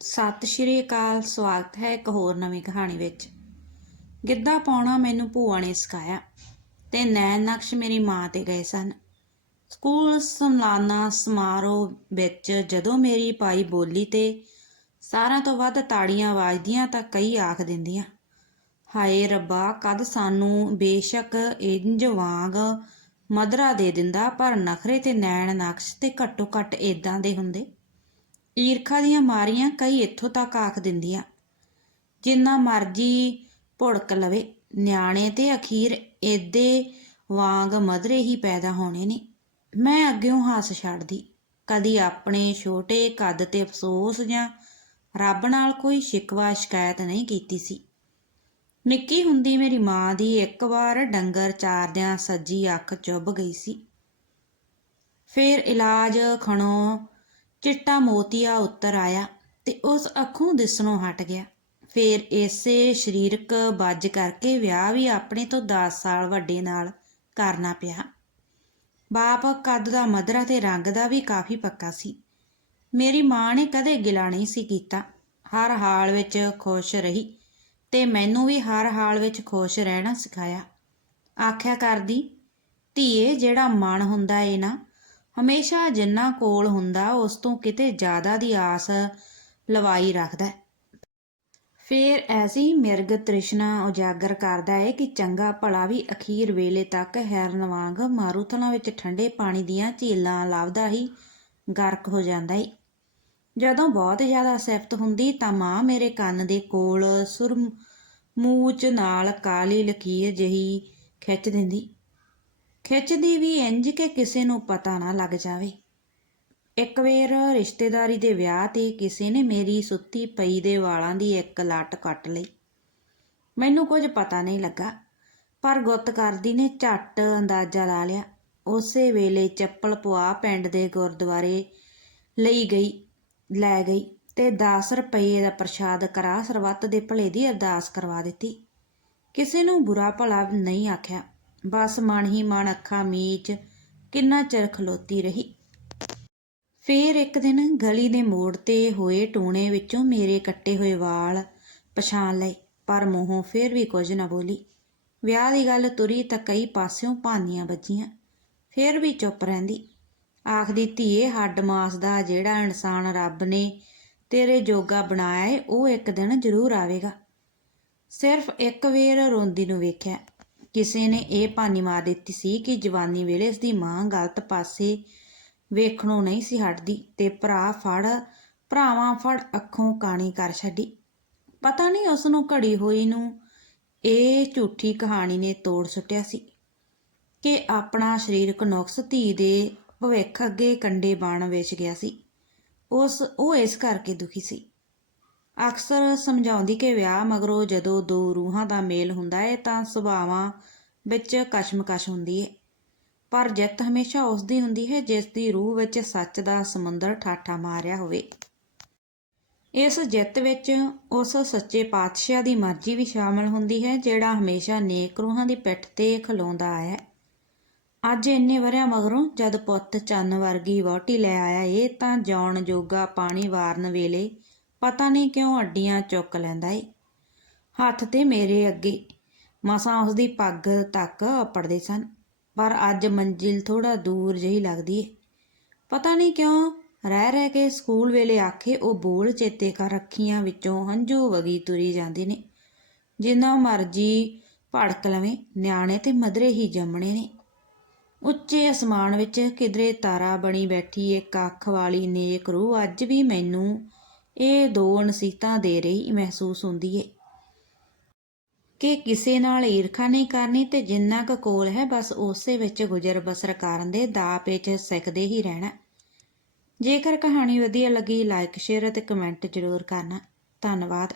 ਸਤਿ ਸ਼੍ਰੀ ਅਕਾਲ, ਸਵਾਗਤ ਹੈ ਇੱਕ ਹੋਰ ਨਵੀਂ ਕਹਾਣੀ ਵਿੱਚ। ਗਿੱਧਾ ਪਾਉਣਾ ਮੈਨੂੰ ਭੂਆ ਨੇ ਸਿਖਾਇਆ ਤੇ ਨੈਣ ਨਕਸ਼ ਮੇਰੀ ਮਾਂ ਤੇ ਗਏ ਸਨ। ਸਕੂਲ ਸਮਲਾਨਾ ਸਮਾਰੋਹ ਵਿੱਚ ਜਦੋਂ ਮੇਰੀ ਪਾਈ ਬੋਲੀ ਤੇ ਸਾਰਿਆਂ ਤੋਂ ਵੱਧ ਤਾੜੀਆਂ ਵੱਜਦੀਆਂ ਤਾਂ ਕਈ ਆਖ ਦਿੰਦੀਆਂ, ਹਾਏ ਰੱਬਾ, ਕਦ ਸਾਨੂੰ ਬੇਸ਼ੱਕ ਇੰਜ ਵਾਂਗ ਮਦਰਾ ਦੇ ਦਿੰਦਾ ਪਰ ਨਖਰੇ ਤੇ ਨੈਣ ਨਕਸ਼ ਤੇ ਘੱਟੋ ਘੱਟ ਇਦਾਂ ਦੇ ਹੁੰਦੇ? ਈਰਖਾ ਦੀਆਂ ਮਾਰੀਆਂ ਕਈ ਇੱਥੋਂ ਤੱਕ ਆਖ ਦਿੰਦੀਆਂ। ਜਿੰਨਾ ਮਰਜ਼ੀ ਭੁੜਕ ਲਵੇ, ਨਿਆਣੇ ਤੇ ਅਖੀਰ ਏਦੇ ਵਾਂਗ ਮਧਰੇ ਹੀ ਪੈਦਾ ਹੋਣੇ ਨੇ। ਮੈਂ ਅੱਗਿਓਂ ਹੱਸ ਛੱਡਦੀ, ਕਦੀ ਆਪਣੇ ਛੋਟੇ ਕੱਦ ਤੇ ਅਫਸੋਸ ਜਾਂ ਰੱਬ ਨਾਲ ਕੋਈ ਸ਼ਿਕਵਾ ਸ਼ਿਕਾਇਤ ਨਹੀਂ ਕੀਤੀ ਸੀ। ਨਿੱਕੀ ਹੁੰਦੀ ਮੇਰੀ ਮਾਂ ਦੀ ਇੱਕ ਵਾਰ ਡੰਗਰ ਚਾਰਦਿਆਂ ਸੱਜੀ ਅੱਖ ਚੁੱਭ ਗਈ ਸੀ। ਫਿਰ ਇਲਾਜ ਖਣੋ ਚਿੱਟਾ ਮੋਤੀਆ ਉੱਤਰ ਆਇਆ ਤੇ ਉਸ ਅੱਖੋਂ ਦਿਸਣੋਂ ਹਟ ਗਿਆ। ਫਿਰ ਇਸੇ ਸਰੀਰਕ ਬੱਜ ਕਰਕੇ ਵਿਆਹ ਵੀ ਆਪਣੇ ਤੋਂ 10 ਸਾਲ ਵੱਡੇ ਨਾਲ ਕਰਨਾ ਪਿਆ। ਬਾਪ ਕੱਦ ਦਾ ਮਧਰਾ ਤੇ ਰੰਗ ਦਾ ਵੀ ਕਾਫੀ ਪੱਕਾ ਸੀ। ਮੇਰੀ ਮਾਂ ਨੇ ਕਦੇ ਗਿਲਾ ਨਹੀਂ ਸੀ ਕੀਤਾ। ਹਰ ਹਾਲ ਵਿੱਚ ਖੁਸ਼ ਰਹੀ ਤੇ ਮੈਨੂੰ ਵੀ ਹਰ ਹਾਲ ਵਿੱਚ ਖੁਸ਼ ਰਹਿਣਾ ਸਿਖਾਇਆ। ਆਖਿਆ ਕਰਦੀ, ਧੀਏ, ਜਿਹੜਾ ਮਨ ਹੁੰਦਾ ਏ ਨਾ ਹਮੇਸ਼ਾ ਜਿੰਨਾ ਕੋਲ ਹੁੰਦਾ, ਉਸ ਤੋਂ ਕਿਤੇ ਜ਼ਿਆਦਾ ਦੀ ਆਸ ਲਵਾਈ ਰੱਖਦਾ ਹੈ। ਫਿਰ ਐਸੀ ਮਿਰਗ ਤ੍ਰਿਸ਼ਨਾ ਉਜਾਗਰ ਕਰਦਾ ਹੈ ਕਿ ਚੰਗਾ ਭਲਾ ਵੀ ਅਖੀਰ ਵੇਲੇ ਤੱਕ ਹੈਰਨ ਵਾਂਗ ਮਾਰੂਥਲਾਂ ਵਿੱਚ ਠੰਡੇ ਪਾਣੀ ਦੀਆਂ ਝੀਲਾਂ ਲੱਭਦਾ ਹੀ ਗਰਕ ਹੋ ਜਾਂਦਾ ਏ ਜਦੋਂ ਬਹੁਤ ਜ਼ਿਆਦਾ ਸਿਫਤ ਹੁੰਦੀ, ਤਾਂ ਮਾਂ ਮੇਰੇ ਕੰਨ ਦੇ ਕੋਲ ਸੁਰ ਮੂਚ ਨਾਲ ਕਾਲੀ ਲਕੀਰ ਜਹੀ ਖਿੱਚ ਦਿੰਦੀ ਖਿੱਚਦੀ ਵੀ ਇੰਜ ਕਿ ਕਿਸੇ ਨੂੰ ਪਤਾ ਨਾ ਲੱਗ ਜਾਵੇ। ਇੱਕ ਵੇਰ ਰਿਸ਼ਤੇਦਾਰੀ ਦੇ ਵਿਆਹ ਤੇ ਕਿਸੇ ਨੇ ਮੇਰੀ ਸੁੱਤੀ ਪਈ ਦੇ ਵਾਲਾਂ ਦੀ ਇੱਕ ਲੱਟ ਕੱਟ ਲਈ। ਮੈਨੂੰ ਕੁਝ ਪਤਾ ਨਹੀਂ ਲੱਗਾ, ਪਰ ਗੁੱਤ ਕਰਦੀ ਨੇ ਝੱਟ ਅੰਦਾਜ਼ਾ ਲਾ ਲਿਆ। ਉਸੇ ਵੇਲੇ ਚੱਪਲ ਪਵਾ ਪਿੰਡ ਦੇ ਗੁਰਦੁਆਰੇ ਲਈ ਗਈ, ਲੈ ਗਈ ਤੇ 10 ਰੁਪਏ ਦਾ ਪ੍ਰਸ਼ਾਦ ਕਰਾ ਸਰਬੱਤ ਦੇ ਭਲੇ ਦੀ ਅਰਦਾਸ ਕਰਵਾ ਦਿੱਤੀ। ਕਿਸੇ ਨੂੰ ਬੁਰਾ ਭਲਾ ਨਹੀਂ ਆਖਿਆ। ਬਸ ਮਨ ਹੀ ਮਨ ਅੱਖਾਂ ਮੀਚ, ਕਿੰਨਾ ਚਿਰ ਖਲੋਤੀ ਰਹੀ। ਫੇਰ ਇੱਕ ਦਿਨ ਗਲੀ ਦੇ ਮੋੜ ਤੇ ਹੋਏ ਟੂਣੇ ਵਿੱਚੋਂ ਮੇਰੇ ਕੱਟੇ ਹੋਏ ਵਾਲ ਪਛਾਣ ਲਏ, ਪਰ ਮੂੰਹੋਂ ਫੇਰ ਵੀ ਕੁਝ ਨਾ ਬੋਲੀ। ਵਿਆਹ ਦੀ ਗੱਲ ਤੁਰੀ ਤਾਂ ਕਈ ਪਾਸਿਓਂ ਭਾਨੀਆਂ ਵੱਜੀਆਂ, ਫੇਰ ਵੀ ਚੁੱਪ ਰਹਿੰਦੀ। ਆਖਦੀ, ਧੀਏ, ਹੱਡ ਮਾਸ ਦਾ ਜਿਹੜਾ ਇਨਸਾਨ ਰੱਬ ਨੇ ਤੇਰੇ ਜੋਗਾ ਬਣਾਇਆ ਏ, ਉਹ ਇੱਕ ਦਿਨ ਜ਼ਰੂਰ ਆਵੇਗਾ। ਸਿਰਫ ਇੱਕ ਵੇਰ ਰੋਂਦੀ ਨੂੰ ਵੇਖਿਆ ਕਿਸੇ ਨੇ ਇਹ ਭਾਨੀ ਮਾਰ ਦਿੱਤੀ ਸੀ ਕਿ ਜਵਾਨੀ ਵੇਲੇ ਇਸ ਦੀ ਮਾਂ ਗਲਤ ਪਾਸੇ ਵੇਖਣੋਂ ਨਹੀਂ ਸੀ ਹਟਦੀ ਤੇ ਭਰਾ ਫੜ, ਭਰਾਵਾਂ ਫੜ ਅੱਖੋਂ ਕਾਣੀ ਕਰ ਛੱਡੀ। ਪਤਾ ਨਹੀਂ ਉਸ ਨੂੰ ਘੜੀ ਹੋਈ ਨੂੰ ਇਹ ਝੂਠੀ ਕਹਾਣੀ ਨੇ ਤੋੜ ਸੁੱਟਿਆ ਸੀ ਕਿ ਆਪਣਾ ਸਰੀਰਕ ਨੁਕਸ ਧੀ ਦੇ ਭਵਿੱਖ ਅੱਗੇ ਕੰਡੇ ਬਾਣ ਵੇਚ ਗਿਆ ਸੀ। ਉਸ, ਉਹ ਇਸ ਕਰਕੇ ਦੁਖੀ ਸੀ। ਅਕਸਰ ਸਮਝਾਉਂਦੀ ਕਿ ਵਿਆਹ ਮਗਰੋਂ ਜਦੋਂ ਦੋ ਰੂਹਾਂ ਦਾ ਮੇਲ ਹੁੰਦਾ ਹੈ ਤਾਂ ਸੁਭਾਵਾਂ ਵਿੱਚ ਕਸ਼ਮਕਸ਼ ਹੁੰਦੀ ਹੈ ਪਰ ਜਿੱਤ ਹਮੇਸ਼ਾ ਉਸ ਦੀ ਹੁੰਦੀ ਹੈ ਜਿਸ ਦੀ ਰੂਹ ਵਿੱਚ ਸੱਚ ਦਾ ਸਮੁੰਦਰ ਠਾਠਾ ਮਾਰਿਆ ਹੋਵੇ। ਇਸ ਜਿੱਤ ਵਿੱਚ ਉਸ ਸੱਚੇ ਪਾਤਸ਼ਾਹ ਦੀ ਮਰਜ਼ੀ ਵੀ ਸ਼ਾਮਲ ਹੁੰਦੀ ਹੈ, ਜਿਹੜਾ ਹਮੇਸ਼ਾ ਨੇਕ ਰੂਹਾਂ ਦੀ ਪਿੱਠ ਤੇ ਖਲੋਂਦਾ ਆਇਆ ਹੈ। ਅੱਜ ਇੰਨੇ ਵਰਿਆਂ ਮਗਰੋਂ ਜਦ ਪੁੱਤ ਚੰਨ ਵਰਗੀ ਵਹੁਟੀ ਲੈ ਆਇਆ ਏ, ਤਾਂ ਜਾਣ ਜੋਗਾ ਪਾਣੀ ਵਾਰਨ ਵੇਲੇ ਪਤਾ ਨਹੀਂ ਕਿਉਂ ਅੱਡੀਆਂ ਚੁੱਕ ਲੈਂਦਾ ਏ। ਹੱਥ ਤੇ ਮੇਰੇ ਅੱਗੇ। ਮਸਾਂ ਉਸ ਦੀ ਪੱਗ ਤੱਕ ਅਪੜਦੇ ਸਨ, ਪਰ ਅੱਜ ਮੰਜ਼ਿਲ ਥੋੜਾ ਦੂਰ ਜਿਹੀ ਲੱਗਦੀ ਏ। ਪਤਾ ਨਹੀਂ ਕਿਉਂ ਰਹਿ ਰਹਿ ਕੇ ਸਕੂਲ ਵੇਲੇ ਆਖੇ ਉਹ ਬੋਲ ਚੇਤੇ ਕਰ ਰੱਖੀਆਂ ਵਿੱਚੋਂ ਹੰਝੂ ਵਗੀ ਤੁਰੀ ਜਾਂਦੇ ਨੇ। ਜਿੰਨਾ ਮਰਜ਼ੀ ਭੜਕ ਲਵੇਂ, ਨਿਆਣੇ ਤੇ ਮਧਰੇ ਹੀ ਜੰਮਣੇ ਨੇ। ਉੱਚੇ ਅਸਮਾਨ ਵਿੱਚ ਕਿਧਰੇ ਤਾਰਾ ਬਣੀ ਬੈਠੀ ਇੱਕ ਅੱਖ ਵਾਲੀ ਨੇਕ ਰੂਹ ਅੱਜ ਵੀ ਮੈਨੂੰ ਇਹ ਦੋ ਨਸੀਹਤਾਂ ਦੇ ਰਹੀ ਮਹਿਸੂਸ ਹੁੰਦੀ ਏ। ਕਿ ਕਿਸੇ ਨਾਲ ਈਰਖਾ ਨਹੀਂ ਕਰਨੀ ਤੇ ਜਿੰਨਾ ਕੁ ਕੋਲ ਹੈ, ਬਸ ਉਸੇ ਵਿੱਚ ਗੁਜ਼ਰ ਬਸਰ ਕਰਨ ਦੇ ਦਾ ਪੇਚ ਸਿੱਖਦੇ ਹੀ ਰਹਿਣਾ। ਜੇਕਰ ਕਹਾਣੀ ਵਧੀਆ ਲੱਗੀ ਲਾਈਕ ਸ਼ੇਅਰ ਅਤੇ ਕਮੈਂਟ ਜ਼ਰੂਰ ਕਰਨਾ। ਧੰਨਵਾਦ।